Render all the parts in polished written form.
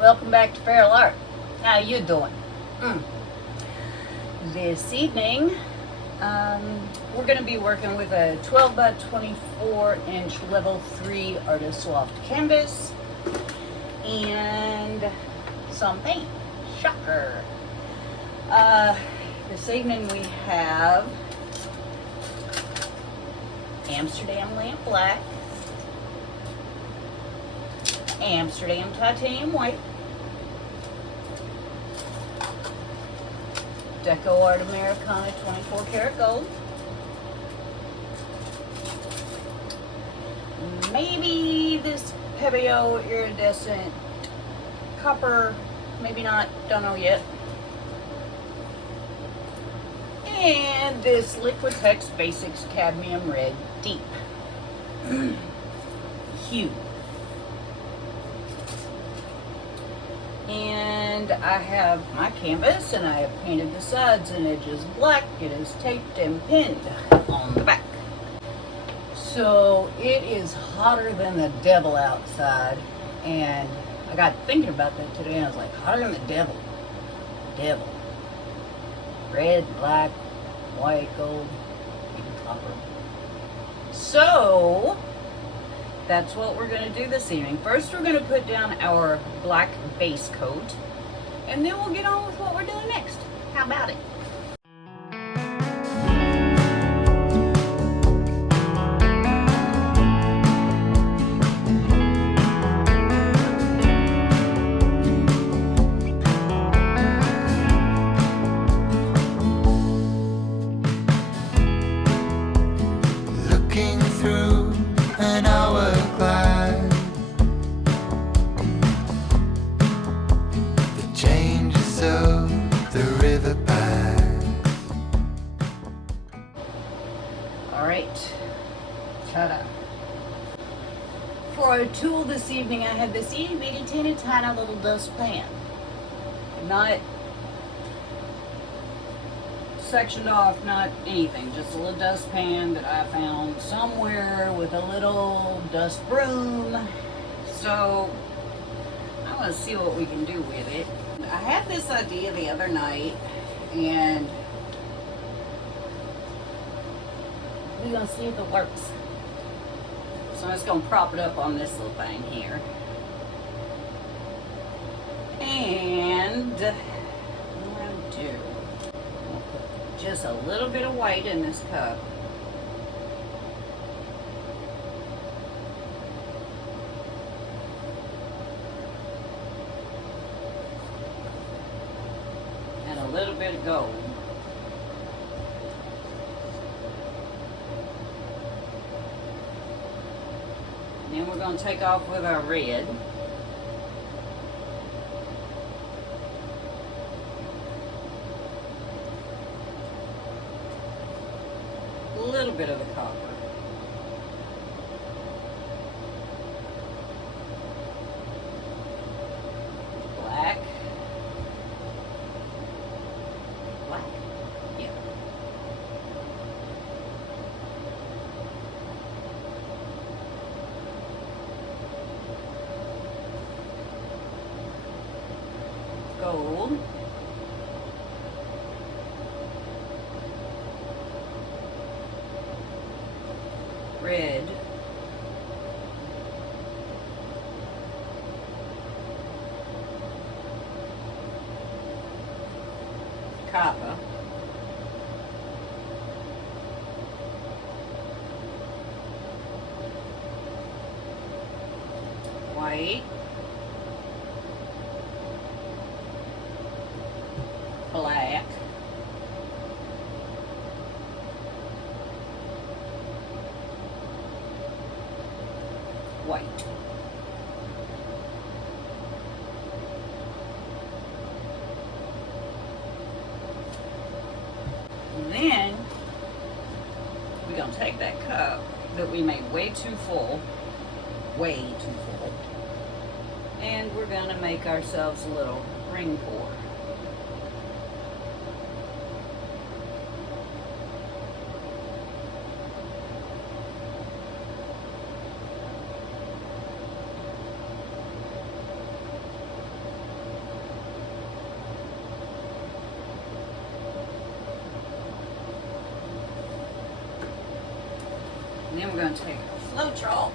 Welcome back to feralart. How you doing? This evening, we're going to be working with a 12 by 24 inch level 3 artist loft canvas and some paint. Shocker. This evening we have Amsterdam lamp black, Amsterdam titanium white, Deco Art Americana 24 karat gold, maybe this Pebeo iridescent copper, maybe not, don't know yet, and this Liquitex Basics cadmium red deep hue. And I have my canvas and I have painted the sides and edges black. It is taped and pinned on the back. So it is hotter than the devil outside, and I got thinking about that today and I was like, hotter than the devil. Devil. Red, black, white, gold, even copper. So that's what we're going to do this evening. First, we're going to put down our black base coat, and then we'll get on with what we're doing next. How about it? Looking through an hourglass, the changes of the river pass. All right, ta-da. For our tool this evening, I have this itty bitty teeny tiny little dustpan. Not sectioned off, not anything, just a little dustpan that I found somewhere with a little dust broom. So I want to see what we can do with it. I had this idea the other night, and we're gonna see if it works. So I'm just gonna prop it up on this little thing here, and what do I do? Just a little bit of white in this cup. And a little bit of gold. And then we're going to take off with our red. A little bit of the copper. Black. Black? Yeah. Gold. Red, copper, white, black, white. And then we're going to take that cup that we made way too full, and we're going to make ourselves a little ring pour. Then we're going to take a Floetrol.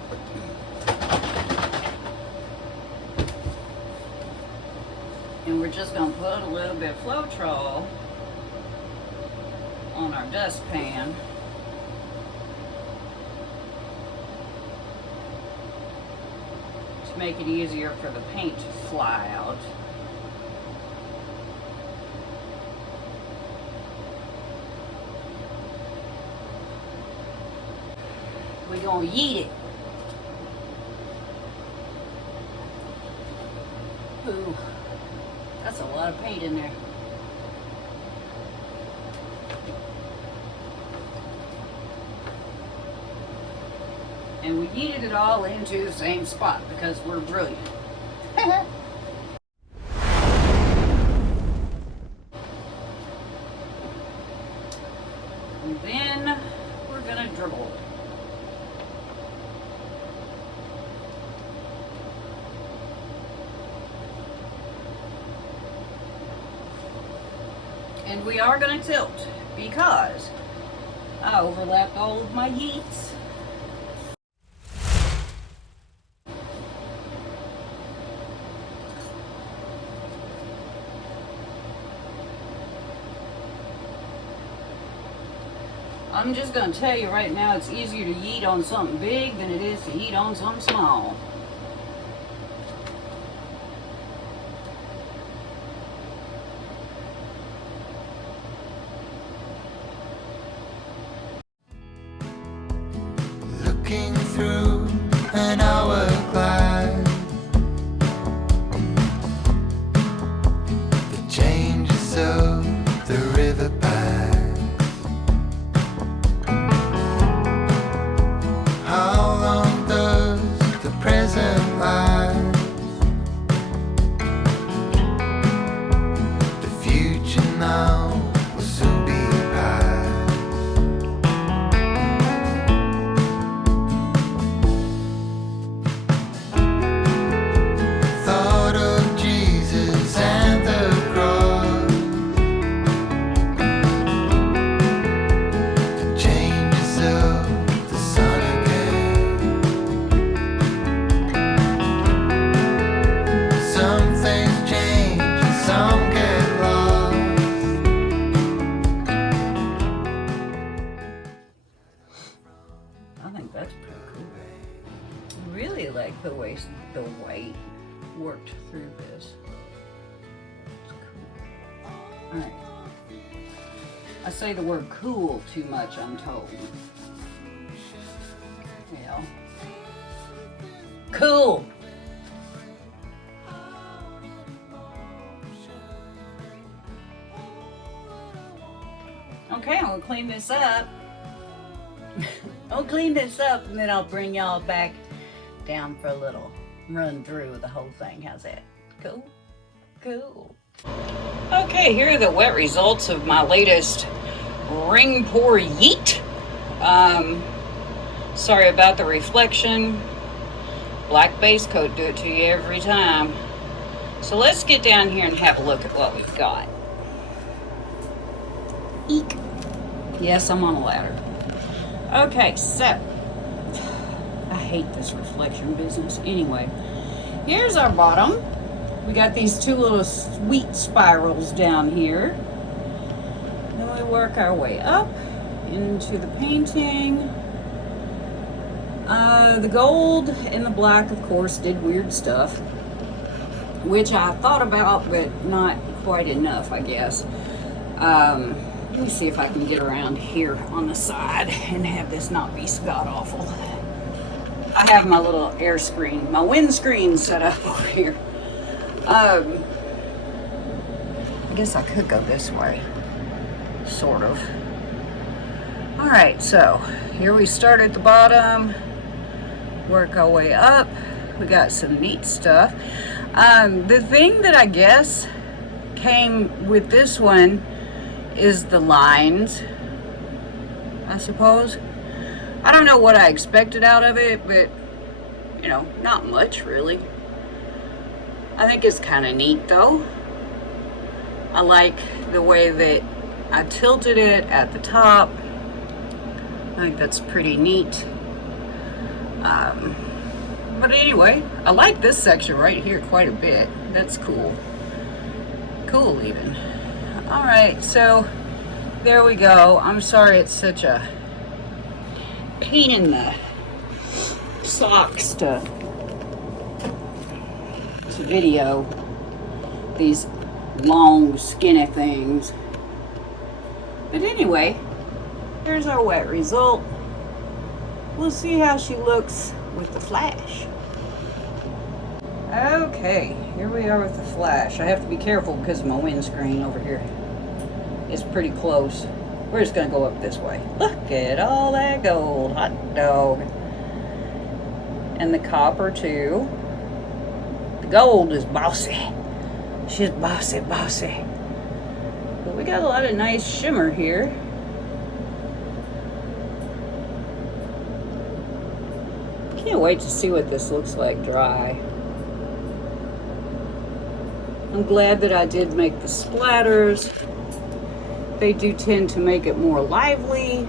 And we're just going to put a little bit of Floetrol on our dustpan. To make it easier for the paint to fly out. We're going to yeet it. Ooh, that's a lot of paint in there. And we yeeted it all into the same spot because we're brilliant. And then we're gonna dribble. And we are going to tilt because I overlapped all of my yeets. I'm just going to tell you right now, it's easier to yeet on something big than it is to yeet on something small. Looking through an hourglass, the changes of the riverbank. How long does the present last? The future now will soon be past. Thought of Jesus and the cross, the changes of the sun again. Some things change and some get lost. I think that's pretty cool. I really like the way the white worked through this. It's cool. Alright. I say the word cool too much, I'm told. Yeah. Cool! Okay, I'm gonna clean this up. I'll clean this up and then I'll bring y'all back down for a little run through of the whole thing. How's that? Cool? Cool. Okay, here are the wet results of my latest ring pour yeet. Sorry about the reflection. Black base coat do it to you every time. So let's get down here and have a look at what we've got. Eek. Yes, I'm on a ladder. Okay, so I hate this reflection business. Anyway, here's our bottom. We got these two little sweet spirals down here. Then we work our way up into the painting. The gold and the black, of course, did weird stuff, which I thought about, but not quite enough, I guess. Let me see if I can get around here on the side and have this not be god-awful. I have my little air screen, my windscreen set up over here. I guess I could go this way, sort of. All right, so here we start at the bottom, work our way up. We got some neat stuff. The thing that I guess came with this one is the lines, I suppose. I don't know what I expected out of it, but you know, not much really. I think it's kind of neat though. I like the way that I tilted it at the top. I think that's pretty neat. But anyway, I like this section right here quite a bit. That's cool. Cool even. Alright, so there we go. I'm sorry it's such a pain in the socks to video these long skinny things. But anyway, here's our wet result. We'll see how she looks with the flash. Okay, here we are with the flash. I have to be careful because of my windscreen over here. It's pretty close. We're just gonna go up this way. Look at all that gold, hot dog. And the copper too. The gold is bossy. She's bossy, bossy. But we got a lot of nice shimmer here. Can't wait to see what this looks like dry. I'm glad that I did make the splatters. They do tend to make it more lively.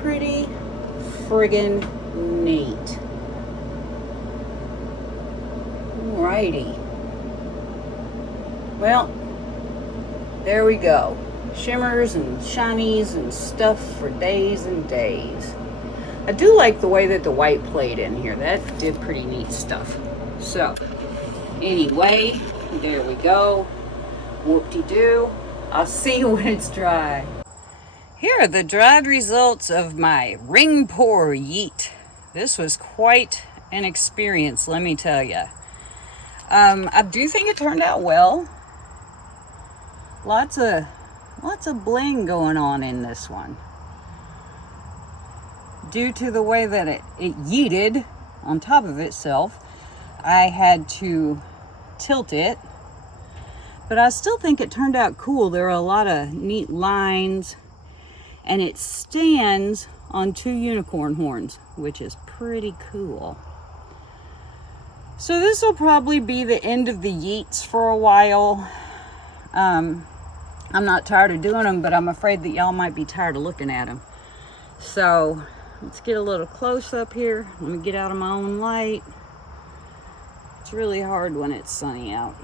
Pretty friggin' neat. Alrighty. Well, there we go. Shimmers and shinies and stuff for days and days. I do like the way that the white played in here. That did pretty neat stuff. So, anyway, there we go. Whoop-de-doo. I'll see you when it's dry. Here are the dried results of my ring pour Yeet. This was quite an experience, let me tell you. I do think it turned out well. Lots of bling going on in this one. Due to the way that it yeeted on top of itself, I had to tilt it. But I still think it turned out cool. There are a lot of neat lines. And it stands on 2 unicorn horns, which is pretty cool. So this will probably be the end of the Yeets for a while. I'm not tired of doing them, but I'm afraid that y'all might be tired of looking at them. So let's get a little close up here. Let me get out of my own light. It's really hard when it's sunny out.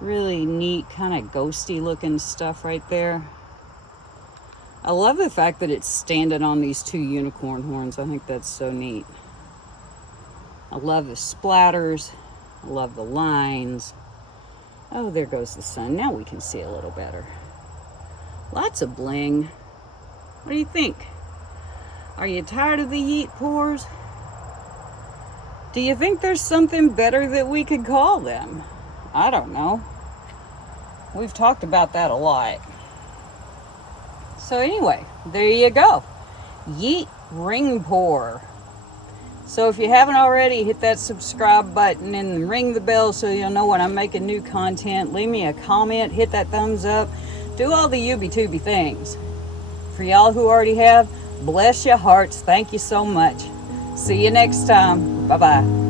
Really neat, kind of ghosty looking stuff right there. I love the fact that it's standing on these 2 unicorn horns. I think that's so neat. I love the splatters. I love the lines. Oh, there goes the sun. Now we can see a little better. Lots of bling. What do you think? Are you tired of the Yeet pours? Do you think there's something better that we could call them? I don't know. We've talked about that a lot. So anyway, there you go. Yeet ring pour. So if you haven't already, hit that subscribe button and ring the bell so you'll know when I'm making new content. Leave me a comment, hit that thumbs up. Do all the Yubi-Tubi things. For y'all who already have, bless your hearts. Thank you so much. See you next time. Bye-bye.